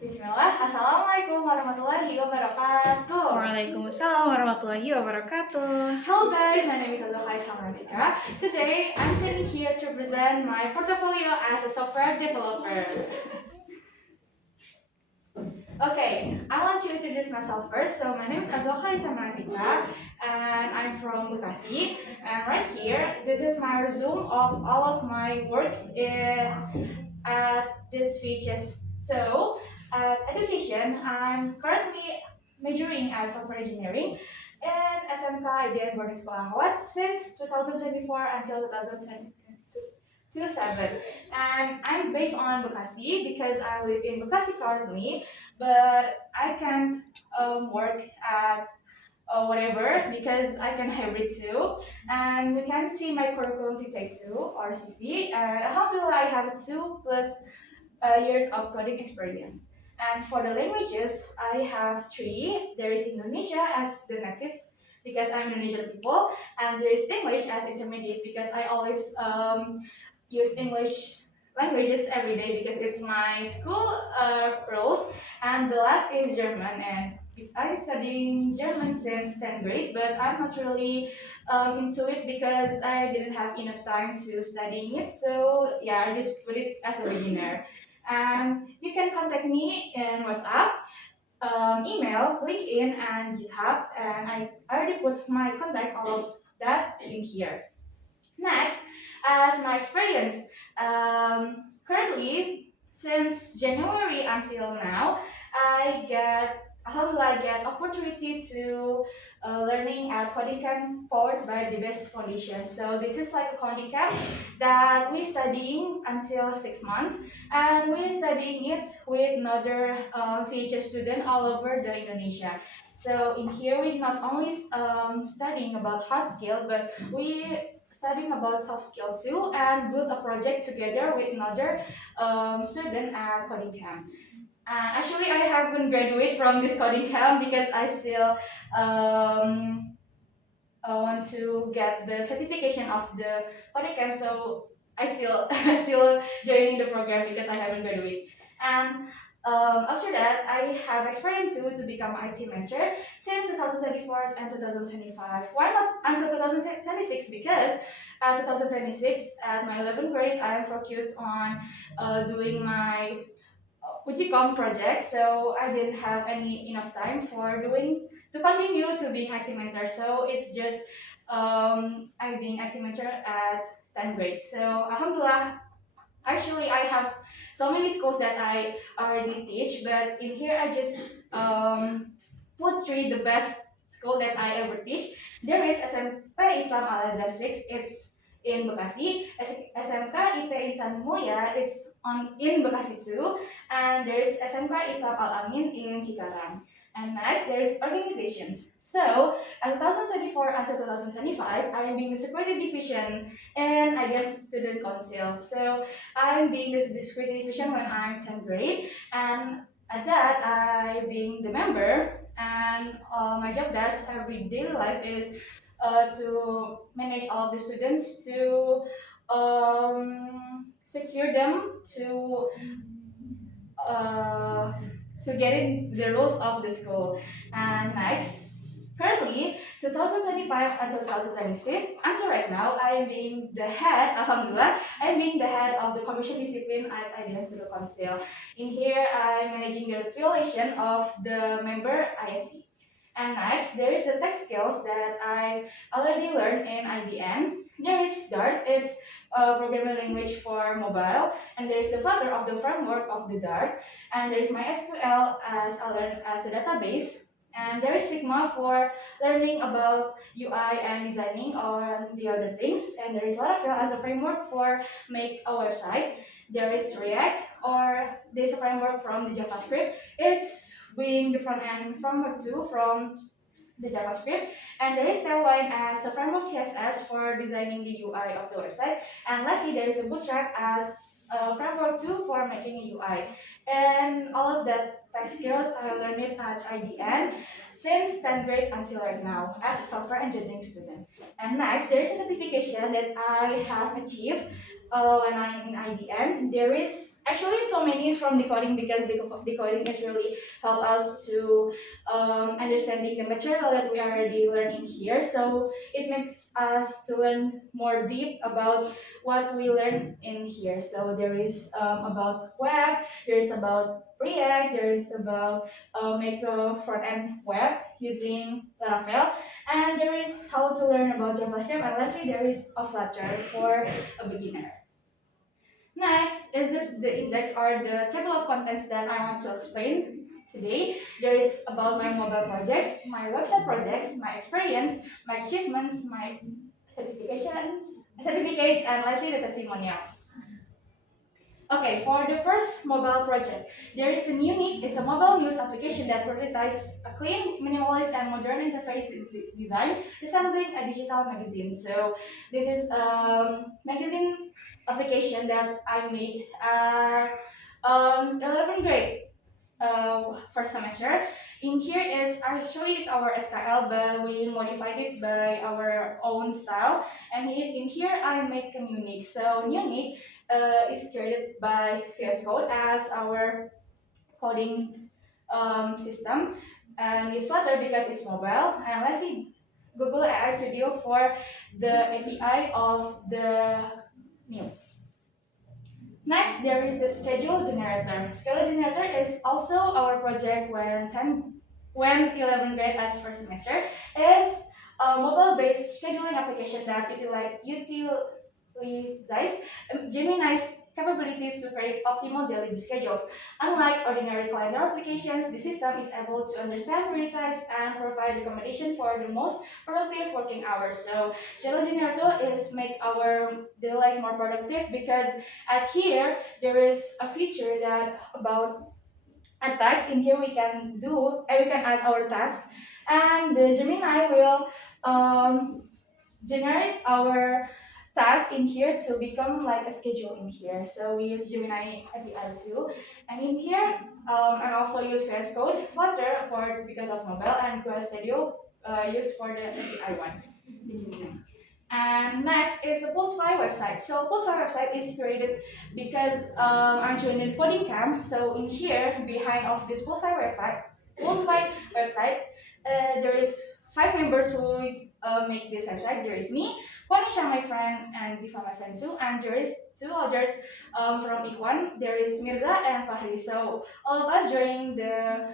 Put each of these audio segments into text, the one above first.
Bismillah, Assalamualaikum warahmatullahi wabarakatuh. Waalaikumsalam warahmatullahi wabarakatuh. Hello guys, my name is Azwa Khalisa. Today, I'm sitting here to present my portfolio as a software developer. Okay, I want to introduce myself first. So my name is Azwa Khalisa and I'm from Bekasi. And right here, this is my resume of all of my work at this features. So, at education, I'm currently majoring as software engineering and SMK Idean Boarding School Ahwat since 2024 until 2027. And I'm based on Bekasi because I live in Bekasi currently, but I can't work at whatever because I can hybrid too. And you can see my curriculum vitae too or CV. Alhamdulillah, I have 2+ years of coding experience. And for the languages, I have 3. There is Indonesia as the native because I'm Indonesian people, and there is English as intermediate because I always use English languages every day because it's my school rules. And the last is German, and I'm studying German since 10th grade, but I'm not really into it because I didn't have enough time to studying it. So yeah, I just put it as a beginner. And you can contact me in WhatsApp, email, LinkedIn, and GitHub. And I already put my contact all of that in here. Next, as my experience, currently since January until now, I get opportunity to learning at coding camp powered by the best foundation. So this is like a coding camp that we studying until 6 months, and we're studying it with another VHS student all over the Indonesia. So in here we not only studying about hard skill, but we studying about soft skill too and build a project together with another student at coding camp. Actually, I haven't graduated from this coding camp because I still want to get the certification of the coding camp. So I still I still joining the program because I haven't graduated. And after that, I have experience too to become IT mentor since 2024 and 2025. Why not until 2026? Because at 2026, at my 11th grade, I am focused on doing my Ujicom project, so I didn't have any enough time for doing to continue to being IT mentor. So it's just I being IT mentor at 10th grade. So alhamdulillah, actually I have so many schools that I already teach, but in here I just put 3 the best school that I ever teach. There is SMP Islam Al Azhar 6. It's in Bekasi. SMK IT Insan Mulia. It's in Bekasi too. And there's SMK Islam Al Amin in Cikarang. And next, there's organizations. So, in 2024 until 2025, I am being the security division and I guess student council. So, I'm being this security division when I'm 10th grade, and at that, I being the member, and my job does every daily life is to manage all of the students secure them uh, to get in the rules of the school. And next, currently 2025 until 2026, until right now, I am being the head, alhamdulillah, I'm being the head of the commission discipline at IDM Studio Council. In here, I'm managing the violation of the member ISC. And next, there is the tech skills that I already learned in IDN. There is Dart, it's a programming language for mobile, and there is the flutter of the framework of the Dart, and there is MySQL as I learned as a database, and there is Figma for learning about UI and designing or the other things, and there is Laravel as a framework for make a website. There is React, or this framework from the JavaScript. It's being the front end framework too from the JavaScript, and there is Tailwind as a framework CSS for designing the UI of the website, and lastly there is the Bootstrap as a framework too for making a UI. And all of that tech skills I learned it at IDN since 10th grade until right now as a software engineering student. And next, there is a certification that I have achieved when I'm in IDN. There is actually so many is from decoding because decoding is really help us to understanding the material that we are already learning here. So it makes us to learn more deep about what we learn in here. So there is about web, there is about React, there is about make a front end web using Laravel, and there is how to learn about JavaScript, and lastly there is a Flutter for a beginner. Next is this the index or the table of contents that I want to explain today. There is about my mobile projects, my website projects, my experience, my achievements, my certificates, and lastly the testimonials. Okay, for the first mobile project, there is a unique, it's a mobile news application that prioritizes a clean, minimalist, and modern interface design, resembling a digital magazine. So this is a magazine application that I made at 11th grade first semester. In here is actually is our SKL, but we modified it by our own style. And in here I make a unique. So unique is created by VS Code as our coding system, and use Flutter because it's mobile. And let's see Google AI Studio for the API of the news. Next, there is the schedule generator. Schedule generator is also our project when 11th grade as first semester. It's a mobile-based scheduling application that utilizes Gemini's capabilities to create optimal daily schedules. Unlike ordinary calendar applications, the system is able to understand, prioritize, and provide recommendation for the most productive working hours. So, schedule generator is make our daily life more productive because at here there is a feature that about add tags. In here we can we can add our tasks, and the Gemini will generate our task in here to become like a schedule in here. So we use Gemini API too, and in here and also use VS Code, Flutter for because of mobile, and Google Studio used for the API one, the Gemini. And next is the Pulsefy website. So Pulsefy website is created because I'm joining coding camp. So in here, behind of this Pulsefy website, there is 5 members who make this website. There is me, Konisha, my friend, and Diva, my friend too. And there is two others from Ikhwan. There is Mirza and Fahri. So all of us join the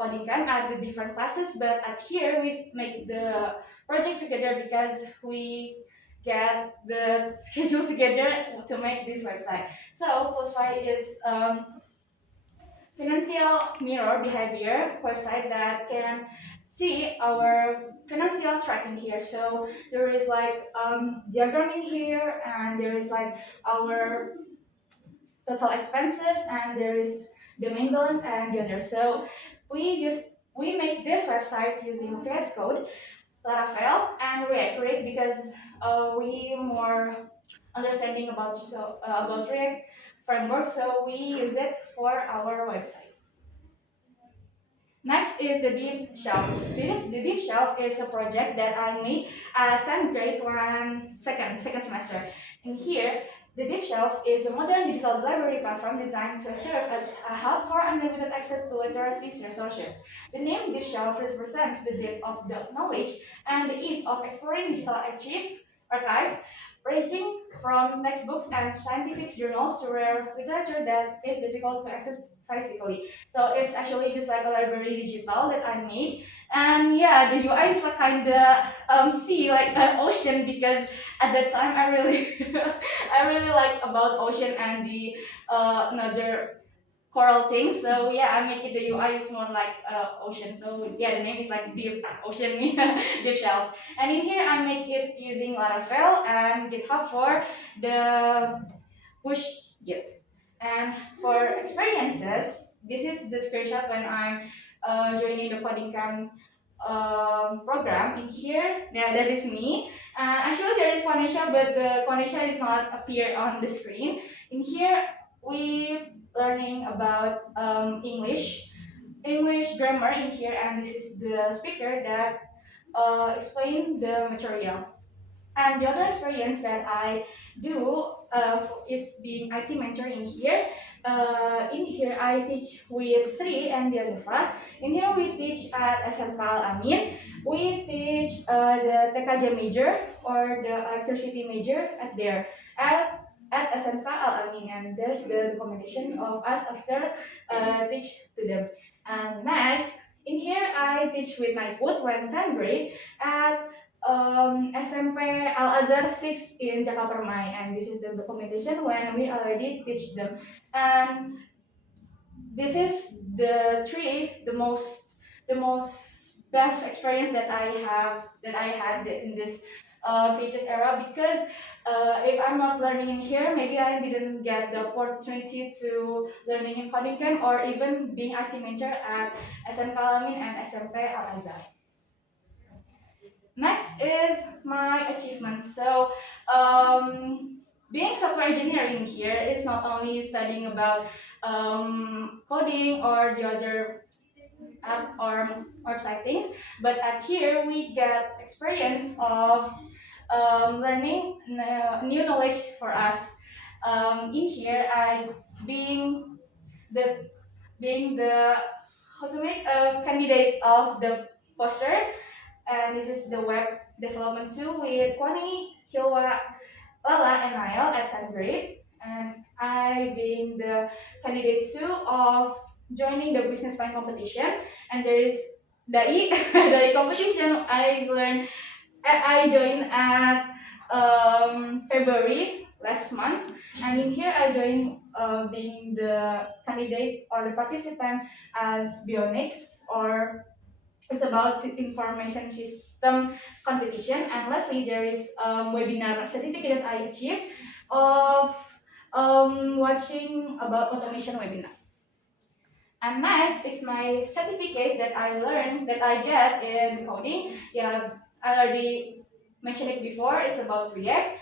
coding camp at the different classes, but at here we make the project together because we get the schedule together to make this website. So Postfy is financial mirror behavior website that can see our financial tracking here. So there is like diagramming here, and there is like our total expenses, and there is the main balance and the other. So we make this website using VS Code, Laravel, and React because we more understanding about React framework, so we use it for our website. Next is the Deep Shelf. The Deep Shelf is a project that I made at 10th grade second semester. In here, the Deep Shelf is a modern digital library platform designed to serve as a hub for unlimited access to literacy resources. The name Deep Shelf represents the depth of the knowledge and the ease of exploring digital archive, ranging from textbooks and scientific journals to rare literature that is difficult to access physically. So it's actually just like a library digital that I made. And yeah, the UI is like kinda see like an ocean because at that time I really I really like about ocean and the another coral things. So yeah, I make it the UI is more like ocean. So yeah, the name is like deep ocean deep shelves. And in here I make it using Laravel and GitHub for the push Git. And for experiences, this is the screenshot when I'm joining the coding camp program. In here, yeah, that is me. Actually, there is Quanisha, but the Quanisha is not appear on the screen. In here, we learning about English grammar in here, and this is the speaker that explain the material. And the other experience that I do is being IT mentor in here. In here, I teach with Sri and Dianova. In here, we teach at SMK Amin. We teach the TKJ major or the electricity major at there at SMK Al Amin, and there's the documentation of us after teach to them. And next, in here, I teach with Nightwood when 10th grade at SMP Al Azhar 6 in Jakarta Permai, and this is the documentation when we already teach them. And this is the most best experience that I had in this VHS era, because if I'm not learning in here, maybe I didn't get the opportunity to learning in coding camp or even being a team major at SMK Alamin and SMP Al Azhar. Next is my achievements. So, being software engineering here is not only studying about coding or the other app or side things, but at here we get experience of learning new knowledge for us. In here, I being the being the how to make a candidate of the poster, and this is the web development tool with Kwani, Hilwa, Lala, and Niall at 10th grade. And I being the candidate too of joining the business plan competition. And there is DAI, DAI competition. I joined at February last month, and in here I joined being the candidate or the participant as Bionics, or it's about information system competition. And lastly, there is webinar certificate that I achieved of watching about automation webinar. And next is my certificates that I learned that I get in coding. Yeah, I already mentioned it before. It's about React,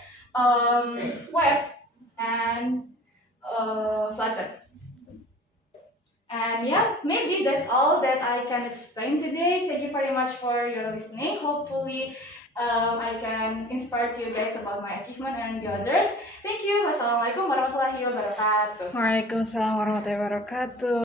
web, and Flutter. And yeah, maybe that's all that I can explain today. Thank you very much for your listening. Hopefully, I can inspire to you guys about my achievement and the others. Thank you. Wassalamualaikum warahmatullahi wabarakatuh. Waalaikumsalam warahmatullahi wabarakatuh.